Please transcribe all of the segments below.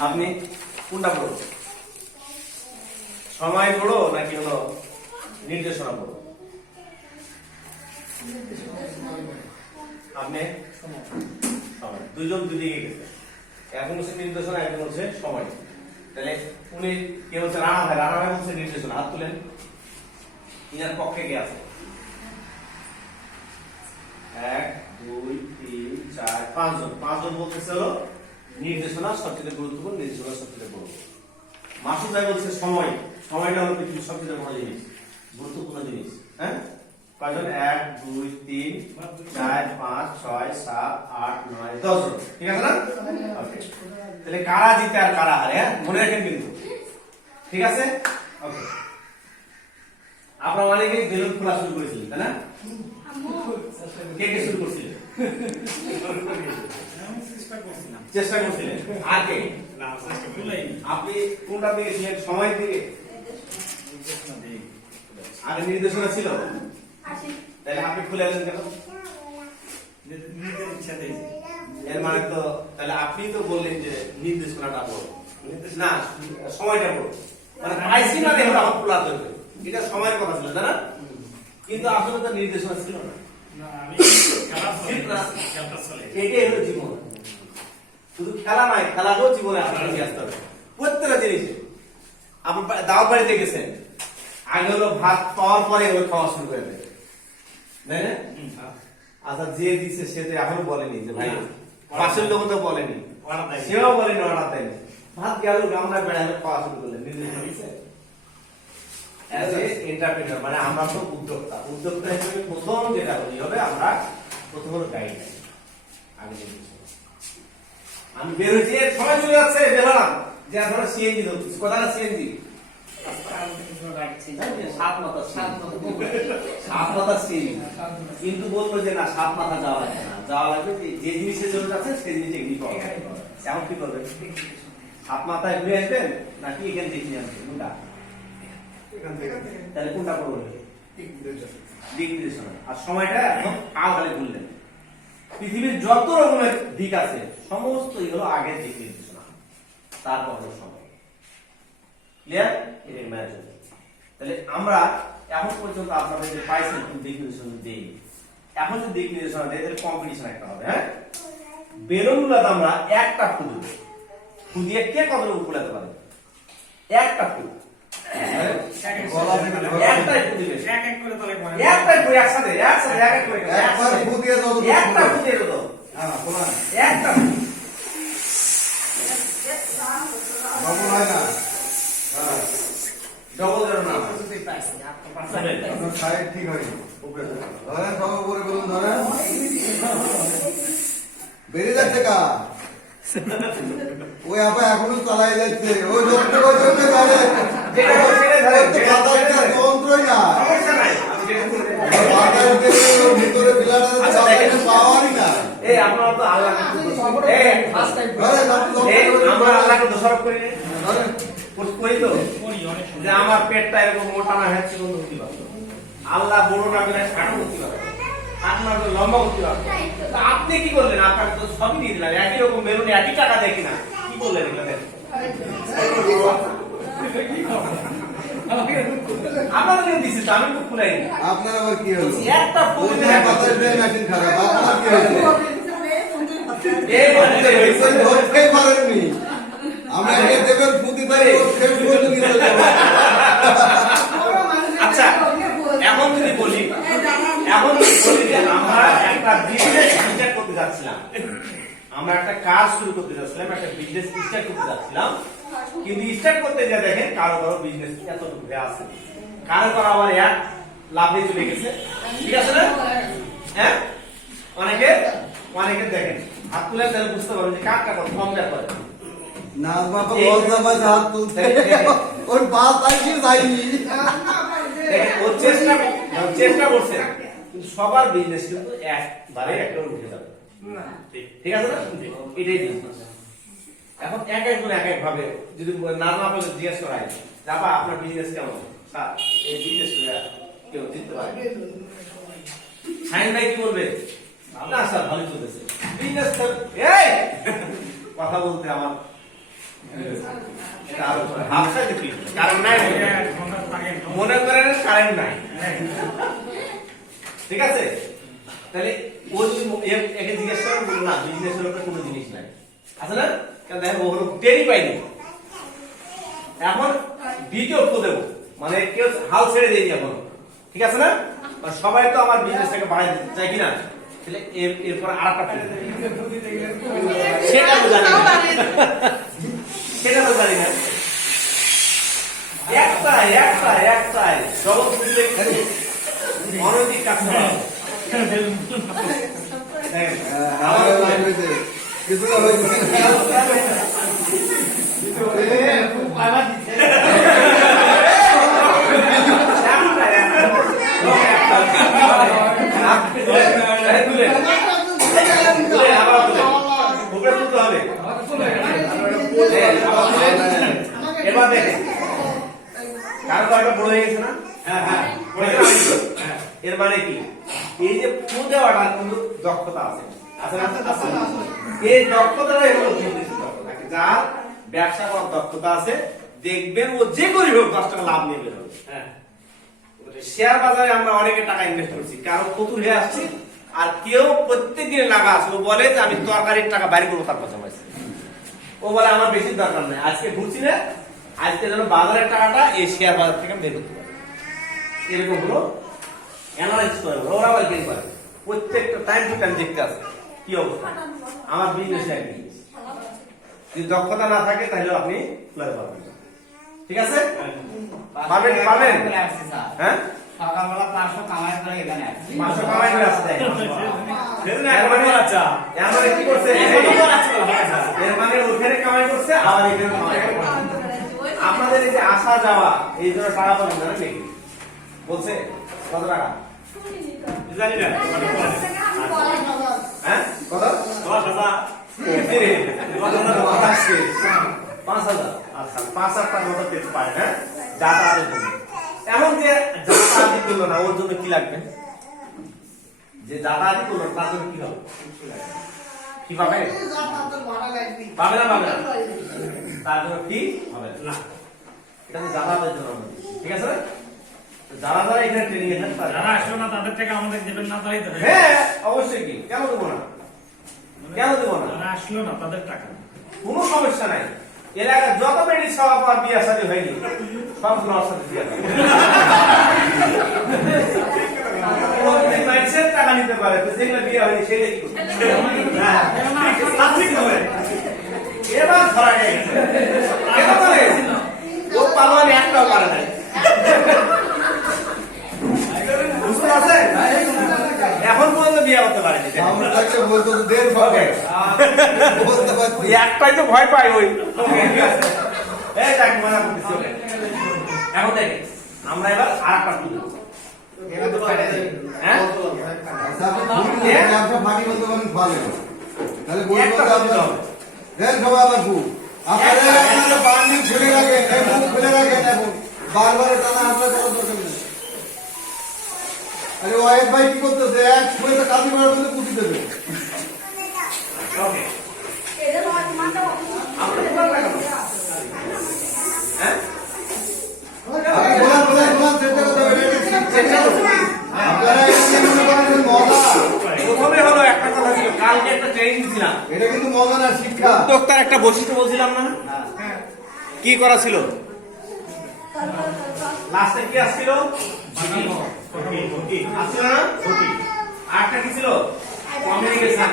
আপনি কোনটা পড়ো সময় পড়ো নাকি হলো নির্দেশনা পড়ো? আপনি সময়। দুজন দুদিকে গেছে। এখন হচ্ছে নির্দেশনা, একজন হচ্ছে সময়। তাহলে উনি কে হচ্ছে রানা ভাই? রানা ভাই হচ্ছে নির্দেশনা। হাত তুলেন। ইনার পক্ষে কে আছে? এক, দুই, তিন, চার, পাঁচজন। পাঁচজন বলতেছে হলো নির্দেশনা সবচেয়ে গুরুত্বপূর্ণ নির্দেশনা সবচেয়ে বড়। মাসুদ ভাই বলছে সময়। সময়টা হলো পৃথিবীর সবচেয়ে বড় জিনিস গুরুত্বপূর্ণ জিনিস হ্যাঁ? কয়জন এক দুই তিন চার পাঁচ ছয় সাত আট নয় দশ ঠিক আছে না? Okay. তাহলে কারা জিতে আর কারা হারে হ্যাঁ? মনে রাখেন কিন্তু। ঠিক আছে? ওকে আপনারা অনেকেই বেলুন খোলা শুরু করেছিলেন তাই না? কে কে শুরু করছিলেন? চেষ্টা করছিলেন কে আপনি কোনটা দিকে ছিলেন? সময় দিকে আগে নির্দেশনা ছিল? তাহলে আপনি খুলে আছেন কেন? এর মানে তো, তাহলে আপনি তো বললেন যে নির্দেশনাটা পড়ো না, সময়টা পড়ো মানে পাইছি না দেখো আমার খোলা ধরবে এটা সময়ের কথা ছিল, তাই না? কিন্তু আসলে তো নির্দেশনা ছিল না। এটাই হলো জীবন। শুধু খেলা নয় খেলাকেও জীবনে আপনার নিয়ে আসতে হবে। প্রত্যেকটা জিনিসে আপনি দাওয়াত বাড়িতে গেছেন আগে হলো ভাত পাওয়ার পরে হলো খাওয়া শুরু করে দেয়। তাই না? আচ্ছা যে দিছে সে তো এখনও বলেনি যে ভাই পাশের লোক তো বলেনি। সেও বলেনি অর্ডার দেয়নি। ভাত গেল গামলা বেড়ালে খাওয়া শুরু করলেন। a entrepreneur, মানে আমরা তো উদ্যোক্তা। উদ্যোক্তা হিসেবে প্রথম যেটা বলি হবে আমরা প্রথম হলো গাইড আগে আমি বের হয়েছি। এ, চলে যাচ্ছে বেরোলাম যে ধরো সিএনজি ধরছিস কথা না সিএনজি। কিন্তু বলল যে না সাত মাথা যাওয়া লাগবে না। যাওয়া লাগবে যে জিনিসের জন্য যাচ্ছে সেই জিনিস এগিয়ে পাওয়া এখন কি করবেন? সাত মাথায় ঘুরে আসবেন নাকি এখানে দেখে যাবেন কোনটা? তাহলে কোনটা করবেন? দিক আর সময়টা একদম আগালে বললেন পৃথিবীর যত রকমের দিক আছে, সমস্তই হলো আগের দিক নির্দেশনা তারপর সময়। ক্লিয়ার এটা ম্যানেজ তাহলে আমরা এখন পর্যন্ত আপনাদের যে পাইছেন দিক নির্দেশনা দেই। এখন যে দিক নির্দেশনা দেয় তাহলে কম্পিটিশন একটা হবে হ্যাঁ? বেলুনগুলোতে আমরা একটা ফুল ফুদিয়ে কে কতটুকু ফুলাতে পারে? একটা ফুল। একটাই একসাথে একসাথে এক এক করে যতটুকু একটা ফুল। ফুল দিয়ে দাও হ্যাঁ, শোনান। একটা ফুল বাবু হয় না। ডবল জিরো না আপনার সাইড ঠিক হয়নি। উপরে ধরেন। ধরেন, সব উপরে বলুন, ধরেন। বেরিয়ে যাচ্ছে কা ওই আপা এখনও চালাই যাচ্ছে ওই লোকটা ওই জন্য ধরে যেটা বলছে সেটাই ধরে। ওর তো মাথায় একটা যন্ত্রই না সমস্যা নাই আমি যেটা বলতে চাই। ওর মাথায় থেকে ওর ভিতরে বিলাটা আচ্ছা, চালাইতে দেখেন। পাওয়ারই না এই আপনারা তো আল্লাহকে দোষারোপ করেন। এই, ধরেন, আপনি এই, যন্ত্র আমরা আল্লাহকে দোষারোপ করি না? ধরেন। করি তো যে আমার পেটটা এরকম মোটা না হচ্ছে বন্ধ হতে পারবে আল্লাহ বড় না করে খাটো করতে পারবে হাত না করে লম্বা করতে পারবে আপনি কি করলেন আপনাকে তো সবই দিয়ে দিলাম একই রকম বেরুন একই টাকা দেখি না কি করলেন এগুলো দেখেন? আপনাদের দিচ্ছি তো আমি তো খুলাইনি আপনার আবার কি হলো একটা ব্রেন মেশিন খারাপ আপনার কি হয়েছে এই বলতে হয়েছে ধরতেই পারেননি আমরা একে আচ্ছা এখন যদি বলি এখন যদি বলি যে আমরা একটা বিজনেস স্টার্ট করতে যাচ্ছিলাম। আমরা একটা কাজ শুরু করতে যাচ্ছিলাম একটা বিজনেস স্টার্ট করতে যাচ্ছিলাম। কিন্তু স্টার্ট করতে গিয়ে দেখেন কারও কারও বিজনেস এতটুকু আছে। কারও কারও আবার এক লাভে চলে গেছে। ঠিক আছে না? হ্যাঁ? অনেকে অনেকে দেখেন হাত তুলে তাহলে বুঝতে পারবেন যে কার কার কম ব্যাপার না বাবা লজ্জা পাচ্ছে হাত তুলতে। ওর বাস আইসি যায়নি। দেখেন, ও চেষ্টা চেষ্টা করছে। সবার বিজনেস কিন্তু একবারে একটা উঠে যাবে। ঠিক আছে না? এটাই business। এখন এক একজন এক এক ভাবে যদি না না আপনাকে জিজ্ঞেস করা হয় যাবা আপনার বিজনেস কেমন? স্যার এই বিজনেস কেউ জিততে পারে শাহিন ভাই কি বলবে? না স্যার ভালো চলতেছে। বিজনেস এই! কথা কথা বলতে আমার কারণ নাই মনে করেন কারেন্ট নাই ঠিক আছে তাহলে ও যদি একে জিজ্ঞেস করেন বলল না বিজনেসের উপরে কোনো জিনিস নাই আছে না কারণ দেখেন ওগুলো টেরই পাইনি এখন দ্বিতীয় দেবো মানে কেউ হাল ছেড়ে দেয়নি এখন ঠিক আছে না সবাই তো আমার বিজনেসটাকে বাড়াই দিতে চাই কিনা তাহলে এর- এরপর আর একটা সেটা সেটা তো জানি না। একটাই একটাই একটাই জগৎ বুঝলে অনৈতিক কাজ করা। হবে। দেখেন, দেখেন কারও কয়টা বড় হয়ে গেছে না? হ্যাঁ হ্যাঁ এর মানে কি? এই যে ফু দেওয়াটা কিন্তু দক্ষতা আছে। এই দক্ষতাটাই হলো দক্ষতা। যার ব্যবসা করার দক্ষতা আছে দেখবেন ও যে করি হোক দশ টাকা লাভ নিয়ে বেরোবে শেয়ার বাজারে আমরা অনেকে টাকা ইনভেস্ট করছি। কারও ফতুর হয়ে আসছি আর কেউ প্রত্যেক দিনে লাগা আছে। ও বলে যে আমি তরকারির টাকা বাইরে করব তার বলছি ও বলে আমার বেশি দরকার নেই। আজকে ঘুরছি না আজকে যেন বাজারের টাকাটা এই শেয়ার বাজার থেকে বের করতে পারে। এরকম হলো অ্যানালাইসিস করে ওরা আবার করে? প্রত্যেকটা টাইম টু টাইম দেখতে আসে কি অবস্থা? আমার বিজনেস একই। যদি দক্ষতা না থাকে তাহলে আপনি পারবেন ঠিক আছে? পাবেন পাবেন। হ্যাঁ? সকালবেলা পাঁচশো কামাই করে এখানে আসছি। মাসে কামাই করে আসতে এর এর কি করছে? এর মানে ওখানে কামাই করছে আবার এখানে কামাই করছে। আপনাদের এই যে আসা যাওয়া, এই জন্য টাকা পাবেন জানেন নাকি বলছে, কত টাকা? না। হ্যাঁ? হাজার হাজার। আচ্ছা পাঁচ হাজার পেতে পারে হ্যাঁ? যাতায়াতের জন্য। যে না, ওর জন্য কি লাগবে? যে যাতায়াতি করল, তার জন্য কি হবে? কি পাবে পাবে না পাবে না? তার জন্য কি? হবে না। এটা তো যাতায়াতের জন্য ঠিক আছে? যারা যারা এখানে ট্রেনিং এ যারা আসলো না তাদের থেকে আমাদের দেবেন না তাই তো হ্যাঁ অবশ্যই কি? কেন দেবো না? কেন দেবো না? যারা আসলো না তাদের টাকা। কোনো সমস্যা নাই। এলাকার যত বেটি সব আমার বিয়ে শাদী হয়নি। সব তোমার সাথে মানুষের টাকা নিতে পারে তো যেগুলো বিয়ে হয়নি কি করবে? হ্যাঁ, হবে। এবার ধরা গেছে ও পালোয়ানি একটাও পারে নাই। বুঝতে পারছেন? এখন পর্যন্ত বিয়ে করতে পারেনি। আমরা থাকলে বলতো দেড় পাবে বলতে পারছি। একটাই তো ভয় পাই ওই। এই করতেছি এখন আমরা এবার আর একটা টুকরো হ্যাঁ আচ্ছা, আপনি ভুল করলেন, ব্যবসা ফাঁকি বলতে পারেন ভালো তাহলে বই একটা বলতে করতে আপনার হবে। দেন সবাই আবার ভুল আপনারা আপনারা বান্ডিল খুলে রাখেন এই মুখ খুলে রাখেন এখন বারবার টানা আপনার করার দরকার নেই আরে ওয়াইফ ভাই কি করতেছে এক সময় তো কাজী করার মধ্যে পুষি দেবে ওকে হ্যাঁ আপনি বলার বলার বলার চেষ্টা করতে হবে এটা ঠিক চেষ্টা করতে হবে। আপনারা এটা নিয়ে মনে করেন যে মজা প্রথমে হলো একটা কথা ছিল কালকে একটা ট্রেনিং দিছিলাম এটা কিন্তু মজা শিক্ষা। উদ্যোক্তার একটা বৈশিষ্ট্য বলছিলাম না? কি করা ছিল? লাস্টে কি আসছিল? আসছিল না? আরেকটা কি ছিল? কমিউনিকেশন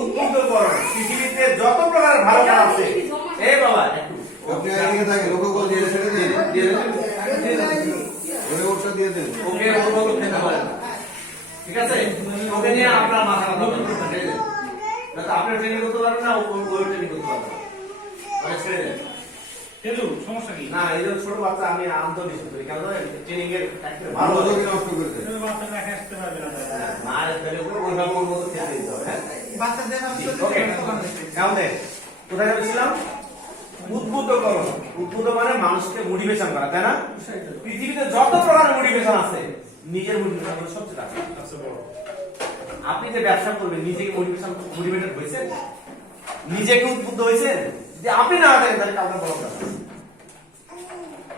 উদ্বুদ্ধকরণ পৃথিবীতে যত প্রকারের ভালো কাজ আছে। এই বাবা আপনি দিয়ে ছেড়ে দিন। দিয়ে ওরে ওটা দিয়ে দেন। ওকে ওর বলো খেতে পারে না। ঠিক আছে? ওকে নিয়ে আপনার মাথা ব্যথা হবে। না। যাতে আপনি ট্রেনিং করতে পারবেন না ও ওই ট্রেনিং করতে পারবেন না। মানে ছেড়ে দেন। কিন্তু সমস্যা কি? না এই ছোট বাচ্চা আমি আনন্দ নিশ্চিত করি। কারণ ট্রেনিং এর ভালো নষ্ট করতে তুমি বাচ্চা রেখে আসতে পারবে না। না তাহলে ওইভাবে মতো খেতে দিতে হবে হ্যাঁ? ওকে। কোথায় যাচ্ছিলাম? উদ্বুদ্ধ মানে মানুষকে মোটিভেশন করা তাই না? পৃথিবীতে যত প্রকারের মোটিভেশন আছে নিজের মোটিভেশন হলো সবচেয়ে দামি। আচ্ছা বড়। আপনি যে ব্যবসা করবেন নিজেকে মোটিভেশন মোটিভেটেড হয়েছে? নিজেকে উদ্বুদ্ধ হয়েছেন যে আপনি না থাকেন তাহলে কাউকে দরকার নেই।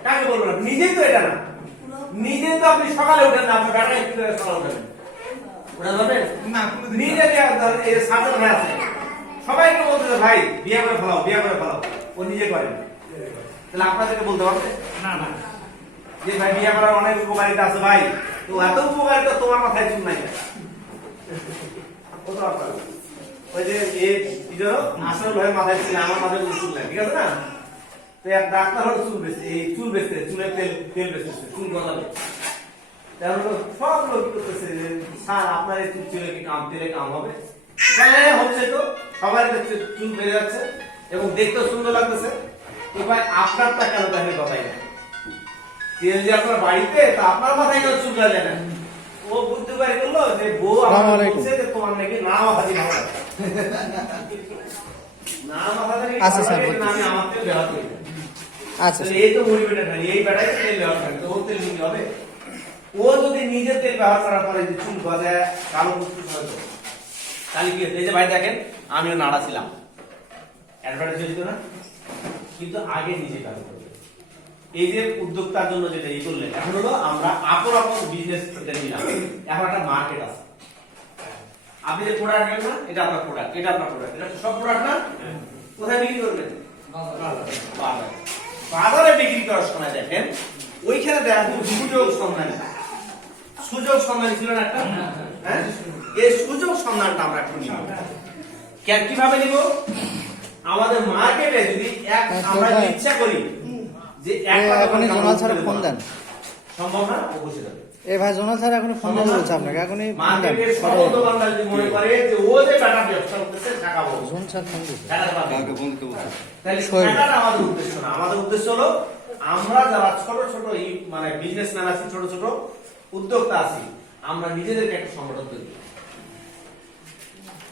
কাকে বলবেন? নিজেই তো এটা না। নিজে তো আপনি সকালে উঠেন না আপনি কি করে সকালে উঠেন। উঠে যাবেন না নিজে এই সাতজন ভাই আছে। সবাইকে বলতেছে ভাই বিয়ে করে ফেলাও বিয়ে করে ফেলাও। ও নিজে করে। তাহলে আপনাদেরকে বলতে পারবে না না। যে ভাই বিয়ে করার অনেক উপকারিতা আছে ভাই। এত তোমার মাথায় চুল নাই মাথায় আমার মাথায় চুল না? ডাক্তার চুল এই চুল চুলের তেল তেল বেচতেছে চুল তো সব লোক আপনার এই চুল কি কাম, তেলে কাম হবে? হচ্ছে তো, সবাই চুল বেড়ে যাচ্ছে এবং দেখতেও সুন্দর লাগতেছে। ভাই আপনারটা কেন তাহলে কথাই না তেল যে আপনার বাড়িতে তা আপনার মাথায় চুল লাগে না। ও বুঝতে পারি বলল যে বউ আমার বলছে যে তোমার নাকি না মাথা ভালো না মাথা আচ্ছা, স্যার, ভালো লাগে, না আমি আমার তেল ব্যবহার আচ্ছা এই তো মোটিভেটেড এই বেটাই তেল ব্যবহার করে ওর তেল নিতে হবে। ও যদি নিজের তেল ব্যবহার করার পরে যে চুল গজায় কালো তো, তাহলে কি হচ্ছে? এই যে ভাই দেখেন আমিও নাড়া ছিলাম। অ্যাডভার্টাইজ না? কিন্তু আগে নিজে কাজ করবে এই যে উদ্যোক্তার জন্য যেটা ই করলেন, এখন হলো আমরা আপন আপন বিজনেস নিলাম। এখন একটা মার্কেট আছে। আপনি যে প্রোডাক্ট নেন না, এটা আপনার প্রোডাক্ট এটা আপনার প্রোডাক্ট এটা সব প্রোডাক্ট না? কোথায় বিক্রি করবেন? বাজারে। বিক্রি করার সময় দেখেন, ওইখানে দেখা যায় সুযোগ সন্ধানী। সুযোগ সন্ধানী ছিল না একটা? হ্যাঁ? এই সুযোগ সন্ধানটা আমরা একটু নিব। কীভাবে নিব? আমাদের মার্কেটে যদি এক আমরা ইচ্ছা করি যে এ, একটা এখনই দোকান জোনাল স্যার ফোন দেন। সম্ভব না? অবশ্যই দেবে। এ ভাই জোনাল স্যার এখনই ফোন দিয়ে বলছে আপনাকে ফোন দেন। দোকানদার যদি মনে করে যে ও যে টাকা ব্যবসা করতেছে টাকা বলছে জোন স্যার ফোন বলতে তাহলে আমাদের উদ্দেশ্য না। আমাদের উদ্দেশ্য হলো আমরা যারা ছোট ছোট এই মানে বিজনেসম্যান আছি ছোট ছোট উদ্যোক্তা আছি আমরা নিজেদেরকে একটা সংগঠন তৈরি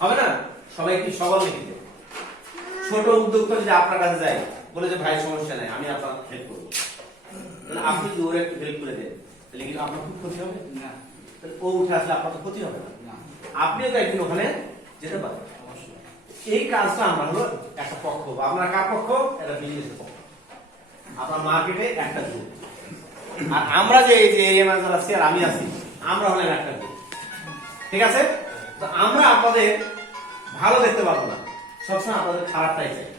হবে না? সবাই কি সবার লিখিত। ছোট উদ্যোক্তা যদি আপনার কাছে যায় বলে যে ভাই সমস্যা নাই আমি আপনার হেল্প করব। তাহলে আপনি যদি ওর একটু হেল্প করে দেন তাহলে কি আপনার খুব ক্ষতি হবে? না। তাহলে ও উঠে আসলে আপনার তো ক্ষতি হবে না। আপনিও তো একদিন ওখানে যেতে পারেন। এই কাজটা আমরা হলো একটা পক্ষ। বা আপনার কার পক্ষ? এটা বিজনেসের পক্ষ। আপনার মার্কেটে একটা গ্রুপ আর আমরা যে এই যে এরিয়া ম্যানেজার আছি আর আমি আছি আমরা হলেন একটা গ্রুপ ঠিক আছে? তো আমরা আপনাদের ভালো দেখতে পারব না। সবসময় আপনাদের খারাপটাই চাই।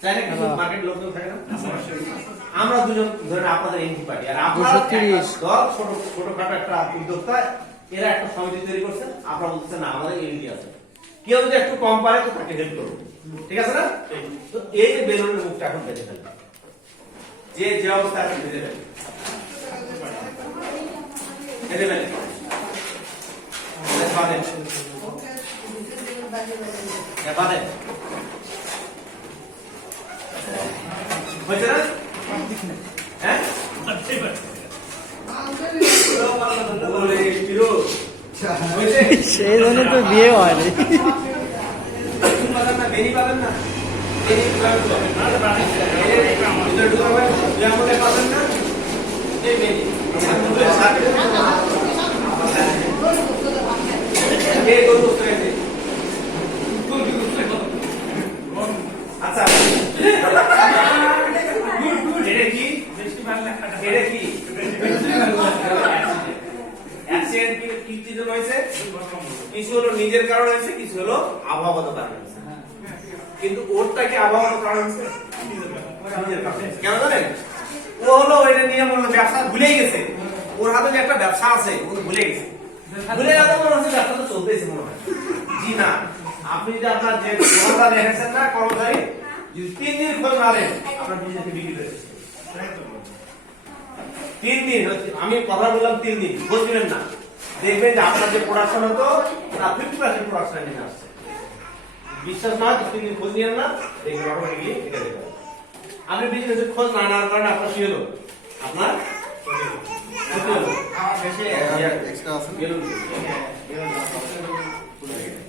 চাই কিছু মার্কেট লোকজন থাকে না আমরা দুজন ধরেন আপনাদের এমপি পার্টি আর আপনারা দল ছোট ছোটখাটো একটা উদ্যোক্তা এরা একটা সমিতি তৈরি করছেন আপনারা বলতেছেন না আমাদের এমপি আছে। কেউ যদি একটু কম পারে তো তাকে হেল্প করব। ঠিক আছে না? তো এই যে বেলুনের মুখটা এখন বেঁধে ফেলবে। যে যে অবস্থা আছে বেঁধে ফেলবে। বেঁধে ফেলে। বাঁধেন হ্যাঁ, বাঁধেন হয়েছে না? হ্যাঁ? সেই জন্য তো বিয়ে হয়নি। পাবেন না, বেরি পাবেন না? বেরি পাবেন তো? এই ভিতরে ঢুকাবেন, দুই আঙুলে পাবেন না? এই বেরি। আঙুলের সাথে। এই গরু বসতে গেছে। আচ্ছা এটা কি বেশি ভালো না এটা কি অ্যাক্সিডেন্ট কি কি কি জন্য হয়েছে কিছু হলো নিজের কারণে হয়েছে কিছু হলো আবহাওয়াগত কারণে হয়েছে কিন্তু ওরটা কি আবহাওয়াগত কারণ হয়েছে নিজের কারণে। কেন জানেন ও হলো ওইটা নিয়ে মনে হয় ব্যবসা ভুলেই গেছে ওর হাতে যে একটা ব্যবসা আছে ও তো ভুলে গেছে ভুলে গেছে মনে হচ্ছে ব্যবসা তো চলতেছে মনে হয় জি না আপনি যদি আপনার যে রেখেছেন না কর্মচারী যদি তিন দিন খোঁজ না নেন আপনার বিজনেসে বিক্রি করে তিন দিন আমি কথা বললাম তিন দিন খোঁজ দিলেন না দেখবেন যে আপনার যে প্রোডাকশন হতো তার ফিফটি পার্সেন্ট প্রোডাকশন নিয়ে আসছে বিশ্বাস না তিন দিন খোঁজ নিয়েন না দেখবেন অটোমেটিকলি এটা দেখবেন আপনি বিজনেসের খোঁজ না নেওয়ার কারণে আপনার কি হলো আপনার ক্ষতি হলো। এক্সট্রা আছে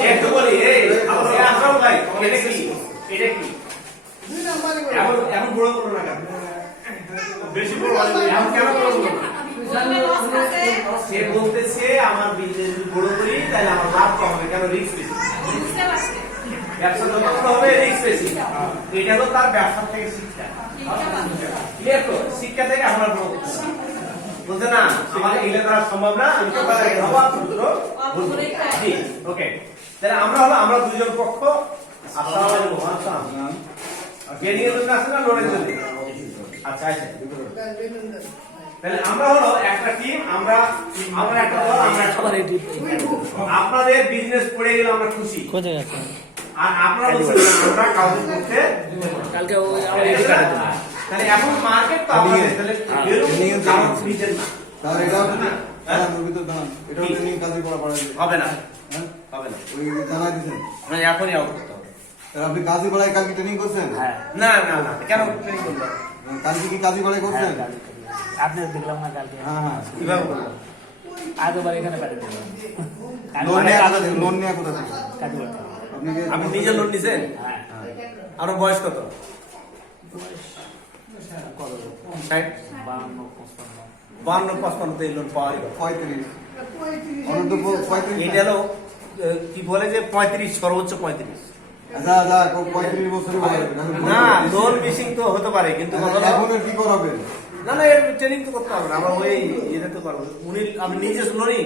তাড়াতাড়ি, তাড়াতাড়ি। এই, কি? এটা কি? এখন এখন বড় করল না বেশি বড় কেন বড় করল সে বলতেছে আমার বিজনেস বড় করি তাহলে আমার লাভ কম হবে। কেন? রিস্ক বেশি। ব্যবসা যত হবে রিস্ক বেশি। এটা হলো তার ব্যবসা থেকে শিক্ষা। ক্লিয়ার তো? শিক্ষা থেকে আমরা বড় করতে। না আমাদের এগুলো করা সম্ভব না আমি তো পারি হওয়া ওকে তাহলে আমরা হলো আমরা দুজন পক্ষ। জন্য না লোনের জন্য আচ্ছা আচ্ছা তাহলে আমরা হলো একটা টিম আমরা আমরা একটা দল আমরা আপনাদের বিজনেস পড়ে গেলে আমরা খুশি। কোথায় আর আপনারা বলছেন আমরা কাউকে করতে কালকে ওই তাহলে এখন মার্কেট তো আমাদের তাহলে কারণ না এটা হ্যাঁ। রবি দান। এটা ট্রেনিং কাজে করা পড়া হবে না। হ্যাঁ হবে না। ওই জানাই দিছেন। এখনই আউট করতে হবে। আপনি কাজী পাড়ায় কালকে ট্রেনিং করছেন? না না না কেন ট্রেনিং করব? কালকে কি কাজী পাড়ায় করছেন? আপনি দেখলাম না কালকে। হ্যাঁ হ্যাঁ। কীভাবে করব আগেবার এখানে পাঠিয়ে দিলাম। লোন নিয়ে কোথা থেকে লোন নিয়ে কোথা থেকে কাজে আপনি নিজে লোন নিছেন? হ্যাঁ। আপনার বয়স কত? বান্ন পঁচপান্ন লোন পাওয়া যাবে পঁয়ত্রিশ। পঁয়ত্রিশ এটা হলো কি বলে যে পঁয়ত্রিশ সর্বোচ্চ পঁয়ত্রিশ। পঁয়ত্রিশ বছর না লোন মিসিং তো হতে পারে কিন্তু কি করাবেন না না এর ট্রেনিং তো করতে হবে না আমরা ওই তো পারব উনি আপনি নিজে লোনই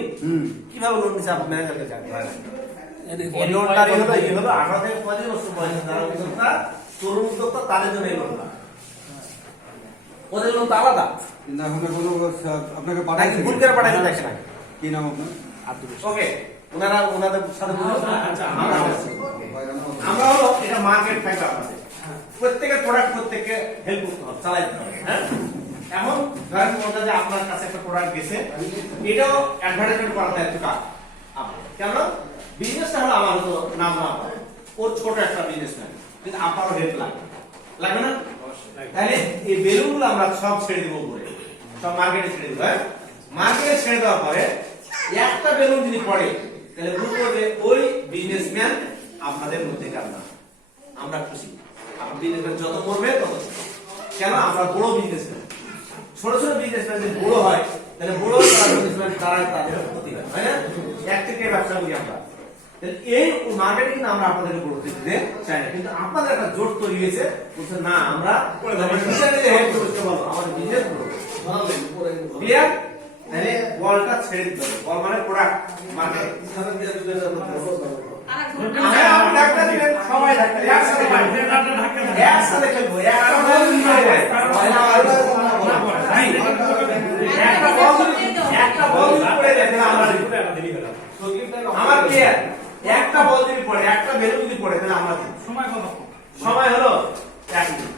কীভাবে লোন নিচ্ছে আপনি? ম্যানেজারকে জানেন হলো এই হলো আঠারো থেকে পঁয়ত্রিশ বছর বয়স উদ্যোক্তা তরুণ উদ্যোক্তা তাদের জন্য এই লোনটা ওদের লোন তো আলাদা। কোনো আপনাকে নাকি পাঠাইছে। ভুল করে পাঠাইছে দেখেন। কি নাম আপনার? আব্দুল ওকে ওনারা ওনাদের সাথে আচ্ছা, আমরা হলো এটা মার্কেট ফাইবার আমাদের। প্রত্যেকের প্রোডাক্ট প্রত্যেককে হেল্প করতে হবে চালাইতে হবে হ্যাঁ? এখন ধরেন মনে যে আপনার কাছে একটা প্রোডাক্ট গেছে এটাও অ্যাডভার্টাইজমেন্ট করার দায়িত্ব কার? আপনার কেন বিজনেসটা হলো আমার তো নাম না। ওর ছোট একটা বিজনেসম্যান কিন্তু আপনারও হেল্প লাগবে। লাগবে না? তাহলে এই বেলুনগুলো আমরা সব ছেড়ে দিব উপরে। সব মার্কেটে ছেড়ে দিব হ্যাঁ? মার্কেটে ছেড়ে দেওয়ার পরে একটা বেলুন যদি পড়ে তাহলে বুঝব যে ওই বিজনেসম্যান আপনাদের মধ্যেকার না আমরা খুশি। আপনার বিজনেসম্যান যত করবে তত কেন? আমরা বড় বিজনেসম্যান ছোট ছোট বিজনেসম্যান যদি বড় হয় তাহলে বড় বিজনেসম্যান তারা তাদের ক্ষতি হয় তাই না? এক থেকে ব্যবসা করি আমরা। এই মার্কেটিং আমরা আপনাদেরকে গুরুত্ব দিতে চাই না। কিন্তু আপনাদের একটা জোট তৈরি হয়েছে বলছে না আমরা হেল্প করতে আমাদের বিজনেস করব। ক্লিয়ার তাহলে বলটা ছেড়ে দিতে হবে। বল মানে প্রোডাক্ট সবাই একসাথে খেলব একটা বল পড়ে আমরা একটা বল যদি পড়ে একটা বেলুন যদি পড়ে তাহলে আমরা সময় কত? সময় হলো এক মিনিট।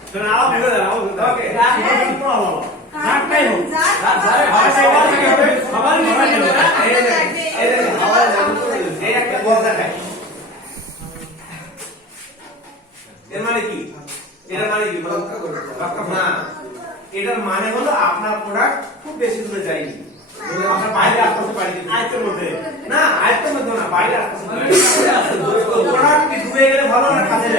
রাতটাই হোক। এর মানে কি? এর মানে কি? না। এটার মানে হলো আপনার প্রোডাক্ট খুব বেশি দূরে যায়নি। আপনার বাইরে আসতে পারি আয়তের মধ্যে। না আয়তের মধ্যে না বাইরে আসতে প্রোডাক্ট ডুবে গেলে ভালো না কাজে